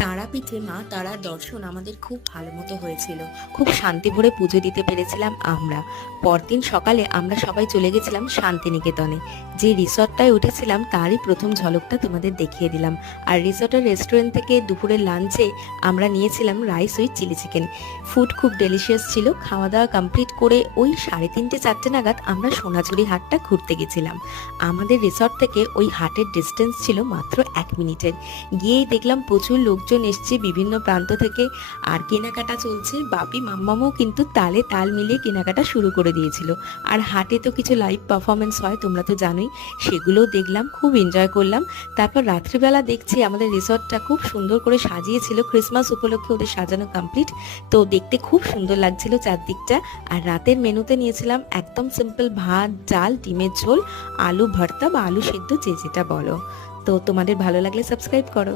তারাপীঠে মা তারার দর্শন আমাদের খুব ভালো মতো হয়েছিল। খুব শান্তি ভরে পুজো দিতে পেরেছিলাম আমরা। পরদিন সকালে আমরা সবাই চলে গেছিলাম শান্তিনিকেতনে। যে রিসর্টটায় উঠেছিলাম তারই প্রথম ঝলকটা তোমাদের দেখিয়ে দিলাম। আর রিসর্টের রেস্টুরেন্ট থেকে দুপুরের লাঞ্চে আমরা নিয়েছিলাম rice with chilli chicken. Food খুব ডেলিশিয়াস ছিল। খাওয়া দাওয়া কমপ্লিট করে ওই 3:30-4টে নাগাদ আমরা সোনাঝুরি হাটটা ঘুরতে গেছিলাম। আমাদের রিসর্ট থেকে ওই হাটের ডিস্টেন্স ছিল মাত্র 1 মিনিটের। গিয়েই দেখলাম প্রচুর লোকজন এসছে বিভিন্ন প্রান্ত থেকে, আর কেনাকাটা চলছে। বাপি মাম্মামও কিন্তু তালে তাল মিলিয়ে কেনাকাটা শুরু করে দিয়েছিল। আর হাটে তো কিছু লাইভ পারফরমেন্স হয়, তোমরা তো জানোই, সেগুলোও দেখলাম, খুব এনজয় করলাম। তারপর রাত্রিবেলা দেখছি আমাদের রিসর্টটা খুব সুন্দর করে সাজিয়েছিল, ক্রিসমাস উপলক্ষে ওদের সাজানো কমপ্লিট। তো দেখতে খুব সুন্দর লাগছিল চারদিকটা। আর রাতের মেনুতে নিয়েছিলাম একদম সিম্পল ভাত, ডাল, ডিমের ঝোল, আলু ভর্তা বা আলু সেদ্ধ, যে যেটা বলো। তো তোমাদের ভালো লাগলে সাবস্ক্রাইব করো।